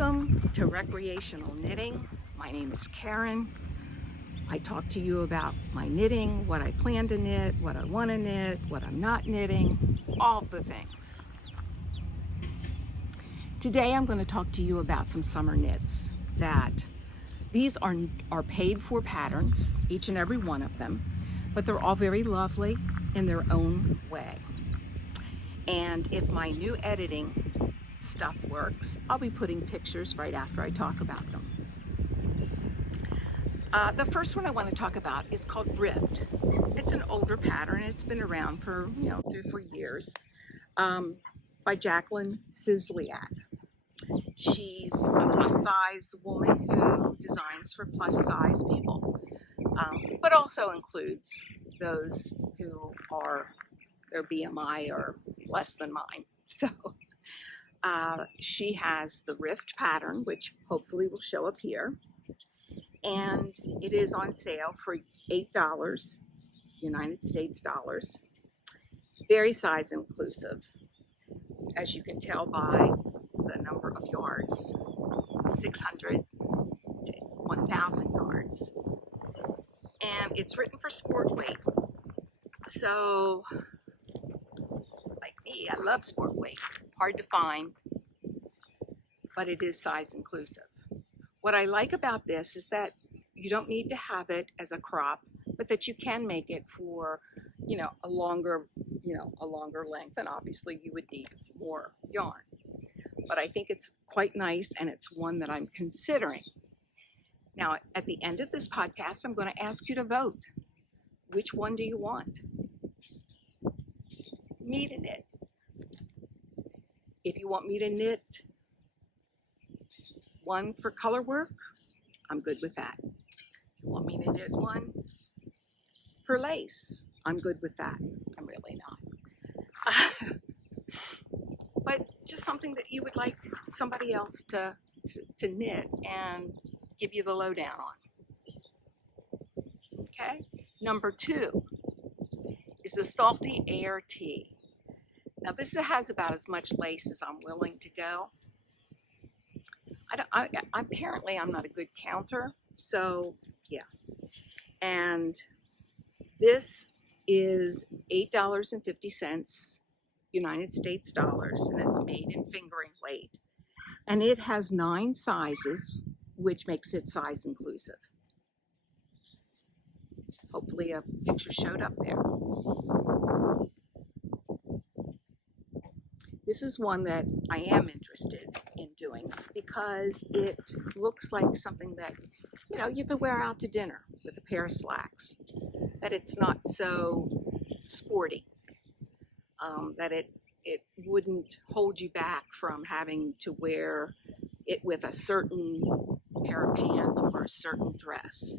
Welcome to Recreational Knitting. My name is Karen. I talk to you about my knitting, what I plan to knit, what I want to knit, what I'm not knitting, all the things. Today I'm going to talk to you about some summer knits that these are paid for patterns, each and every one of them, but they're all very lovely in their own way. And if my new editing stuff works, I'll be putting pictures right after I talk about them. The first one I want to talk about is called Rift. It's an older pattern. It's been around for 3 or 4 years, by Jacqueline Sislyak. She's a plus size woman who designs for plus size people, but also includes those who are their BMI or less than mine. So she has the Rift pattern, which hopefully will show up here. And it is on sale for $8, United States dollars. Very size inclusive, as you can tell by the number of yards, 600 to 1,000 yards. And it's written for sport weight. So, like me, I love sport weight. Hard to find, but it is size inclusive. What I like about this is that you don't need to have it as a crop, but that you can make it for, a longer length, and obviously you would need more yarn. But I think it's quite nice, and it's one that I'm considering. Now, at the end of this podcast, I'm going to ask you to vote. Which one do you want? Me to knit. If you want me to knit one for color work, I'm good with that. If you want me to knit one for lace, I'm good with that. I'm really not. But just something that you would like somebody else to knit and give you the lowdown on. Okay? Number 2 is the Salty Air Tee. Now this has about as much lace as I'm willing to go. Apparently I'm not a good counter, so yeah. And this is $8.50 United States dollars, and it's made in fingering weight. And it has 9 sizes, which makes it size inclusive. Hopefully a picture showed up there. This is one that I am interested in doing because it looks like something that, you could wear out to dinner with a pair of slacks. That it's not so sporty. That it wouldn't hold you back from having to wear it with a certain pair of pants or a certain dress.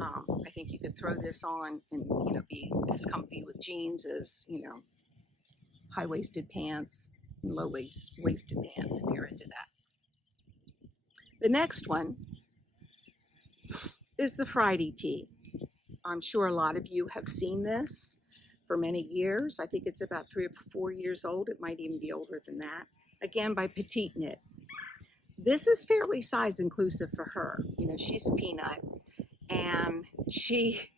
I think you could throw this on and be as comfy with jeans as high-waisted pants and low-waisted pants if you're into that. The next one is the Friday tee. I'm sure a lot of you have seen this for many years. I think it's about 3 or 4 years old. It might even be older than that. Again, by Petite Knit. This is fairly size inclusive for her. She's a peanut, and she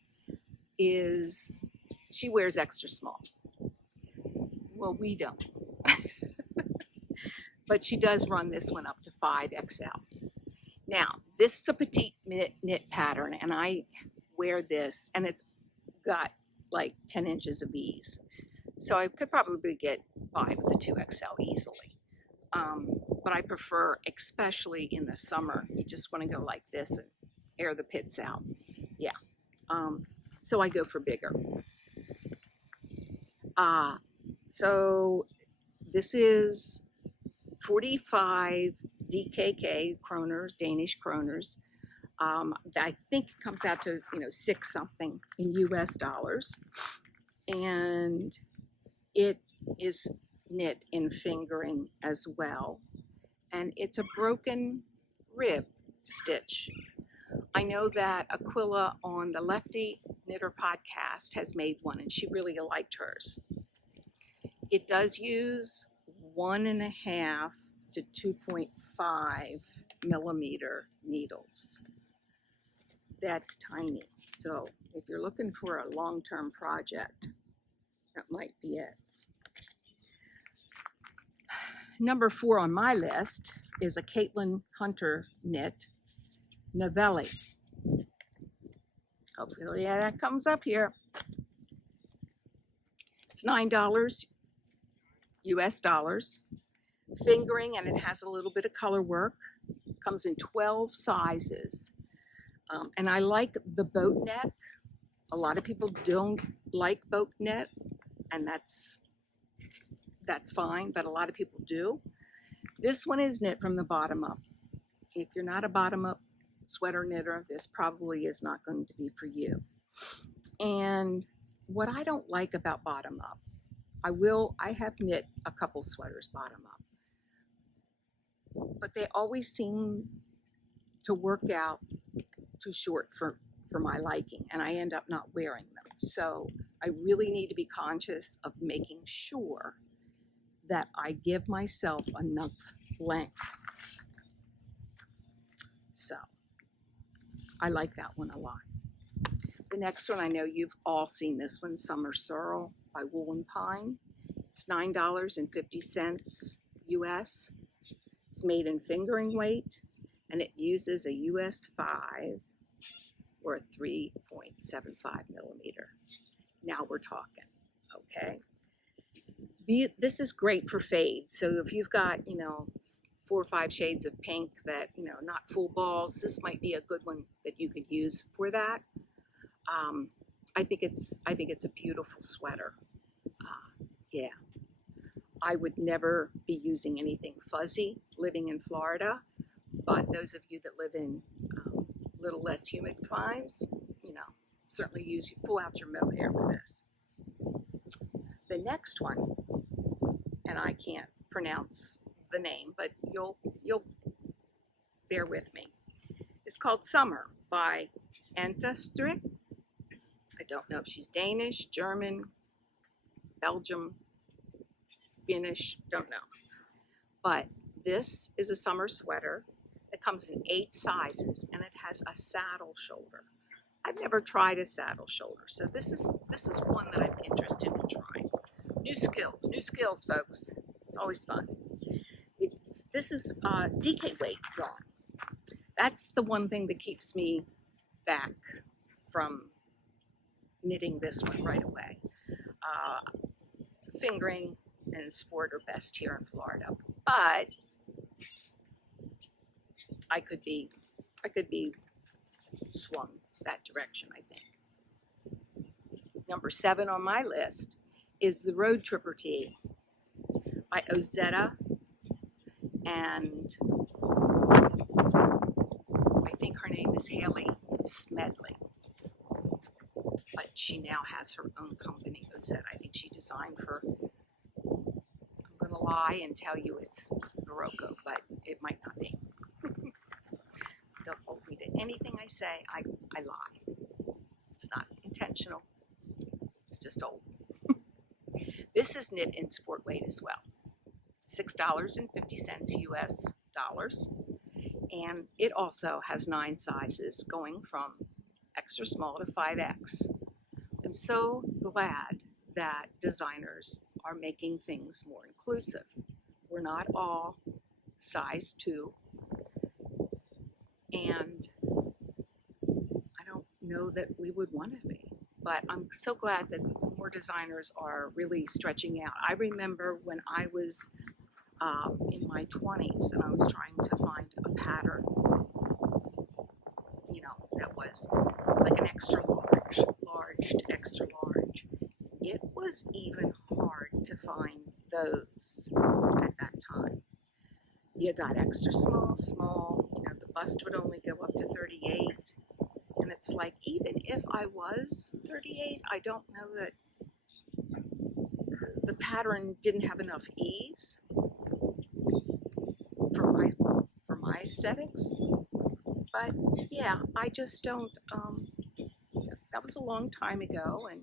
wears extra small. Well, we don't. But she does run this one up to 5XL. Now, this is a Petite knit pattern, and I wear this, and it's got like 10 inches of ease. So I could probably get by with the 2XL easily. But I prefer, especially in the summer, you just want to go like this and air the pits out. Yeah. So I go for bigger. So this is 45 DKK kroners, Danish kroners. I think it comes out to 6 something in US dollars, and it is knit in fingering as well, and it's a broken rib stitch. I know that Aquila on the Lefty Knitter podcast has made one, and she really liked hers. It does use 1.5 to 2.5 millimeter needles. That's tiny. So if you're looking for a long-term project, that might be it. Number 4 on my list is a Caitlin Hunter knit Novelli. Hopefully that comes up here. It's $9 US dollars. Fingering, and it has a little bit of color work. Comes in 12 sizes. And I like the boat neck. A lot of people don't like boat net, and that's fine, but a lot of people do. This one is knit from the bottom up. If you're not a bottom up sweater knitter, this probably is not going to be for you. And what I don't like about bottom up, I have knit a couple sweaters bottom up, but they always seem to work out too short for my liking, and I end up not wearing them. So I really need to be conscious of making sure that I give myself enough length. So I like that one a lot. The next one, I know you've all seen this one, Summer Sorrel by Wool and Pine. It's $9.50 US. It's made in fingering weight, and it uses a US 5 or a 3.75 millimeter. Now we're talking, okay? This is great for fades. So if you've got, 4 or 5 shades of pink that, not full balls, this might be a good one that you could use for that. I think it's a beautiful sweater. Yeah. I would never be using anything fuzzy living in Florida, but those of you that live in a little less humid climes, certainly pull out your mohair for this. The next one, and I can't pronounce the name, but you'll bear with me. It's called Summer by Anker. I don't know if she's Danish, German, Belgium, Finnish, don't know. But this is a summer sweater that comes in 8 sizes, and it has a saddle shoulder. I've never tried a saddle shoulder, so this is one that I'm interested in trying. New skills, folks. It's always fun. This is DK weight yarn. That's the one thing that keeps me back from knitting this one right away. Fingering and sport are best here in Florida, but I could be swung that direction, I think. Number 7 on my list is the Road Tripper Tee by Ozetta, and I think her name is Haley Smedley, but she now has her own company, Ozetta. I think she designed for, I'm going to lie and tell you it's Berrocco, but it might not be. Don't hold me to anything I say. I lie. It's not intentional. It's just old. This is knit in sport weight as well. $6.50 US dollars. And it also has 9 sizes going from extra small to 5X. I'm so glad that designers are making things more inclusive. We're not all size 2. And I don't know that we would want to be, but I'm so glad that more designers are really stretching out. I remember when I was in my 20s and I was trying to find a pattern, that was like an extra large to extra large. It was even hard to find those at that time. You got extra small, the bust would only go up to 38. And it's like, even if I was 38, I don't know that the pattern didn't have enough ease for my aesthetics. But yeah, I just don't, that was a long time ago, and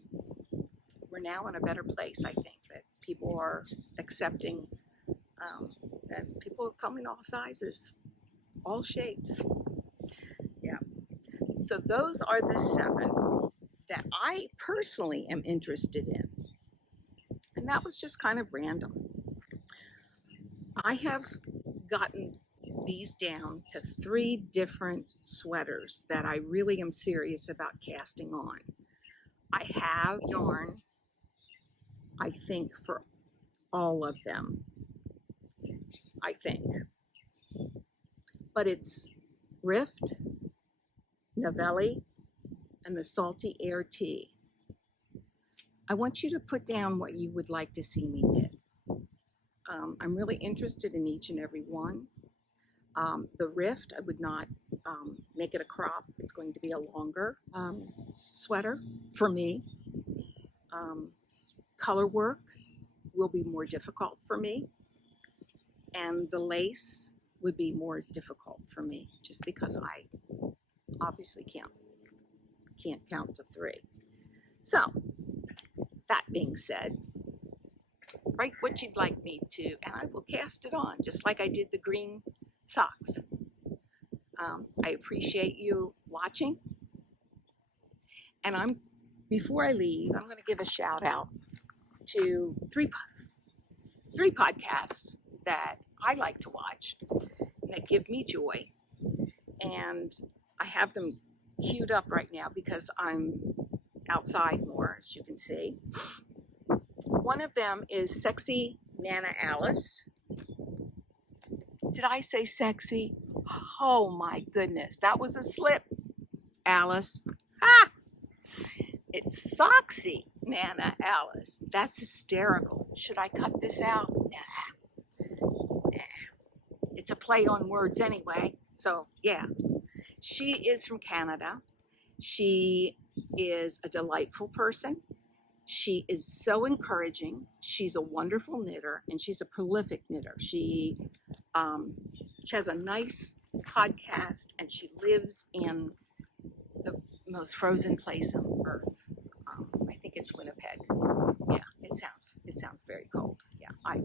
we're now in a better place, I think, that people are accepting And people come in all sizes, all shapes. Yeah. So those are the 7 that I personally am interested in. And that was just kind of random. I have gotten these down to 3 different sweaters that I really am serious about casting on. I have yarn, I think, for all of them. I think. But it's Rift, Novelli, and the Salty Air Tea. I want you to put down what you would like to see me knit. I'm really interested in each and every one. The Rift, I would not make it a crop. It's going to be a longer sweater for me. Color work will be more difficult for me. And the lace would be more difficult for me just because I obviously can't count to 3. So, that being said, write what you'd like me to, and I will cast it on, just like I did the green socks. I appreciate you watching, and before I leave, I'm going to give a shout out to three podcasts that I like to watch and that give me joy, and I have them queued up right now because I'm outside more, as you can see. One of them is Sexy Nana Alice. Did I say sexy? Oh my goodness, that was a slip, Alice. Ah! It's Soxy Nana Alice. That's hysterical. Should I cut this out? Nah. It's a play on words anyway. So yeah, she is from Canada. She is a delightful person. She is so encouraging. She's a wonderful knitter, and she's a prolific knitter. She has a nice podcast, and she lives in the most frozen place on earth. I think it's Winnipeg. Yeah, it sounds very cold. Yeah, I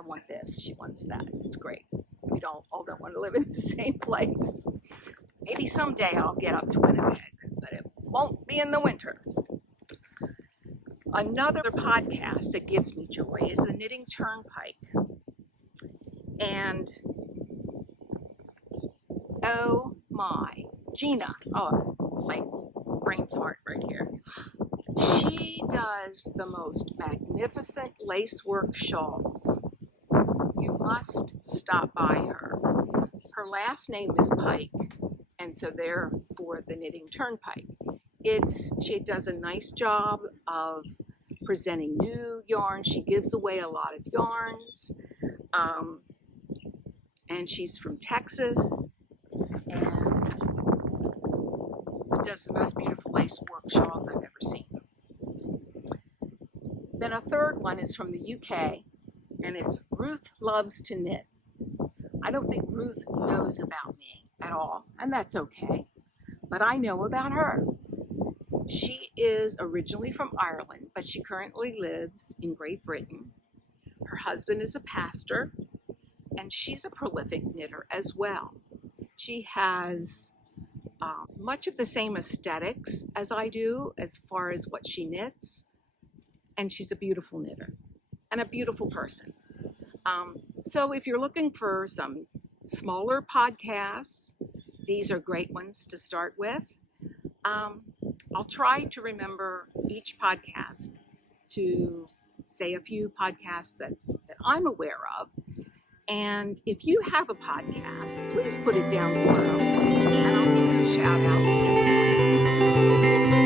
want this. She wants that. It's great. We all don't want to live in the same place. Maybe someday I'll get up to Winnipeg, but it won't be in the winter. Another podcast that gives me joy is the Knitting Turnpike. And oh my, Gina, like brain fart right here. She does the most magnificent lacework shawls. You must stop by her. Her last name is Pike, and so therefore the Knitting Turnpike. She does a nice job of presenting new yarn. She gives away a lot of yarns, and she's from Texas, and does the most beautiful lace work shawls I've ever seen. Then a third one is from the UK, and it's Ruth Loves to Knit. I don't think Ruth knows about me at all, and that's okay, but I know about her. She is originally from Ireland, but she currently lives in Great Britain. Her husband is a pastor, and she's a prolific knitter as well. She has much of the same aesthetics as I do as far as what she knits, and she's a beautiful knitter and a beautiful person. So if you're looking for some smaller podcasts, these are great ones to start with. I'll try to remember each podcast to say a few podcasts that I'm aware of. And if you have a podcast, please put it down below, and I'll give you a shout out next podcast.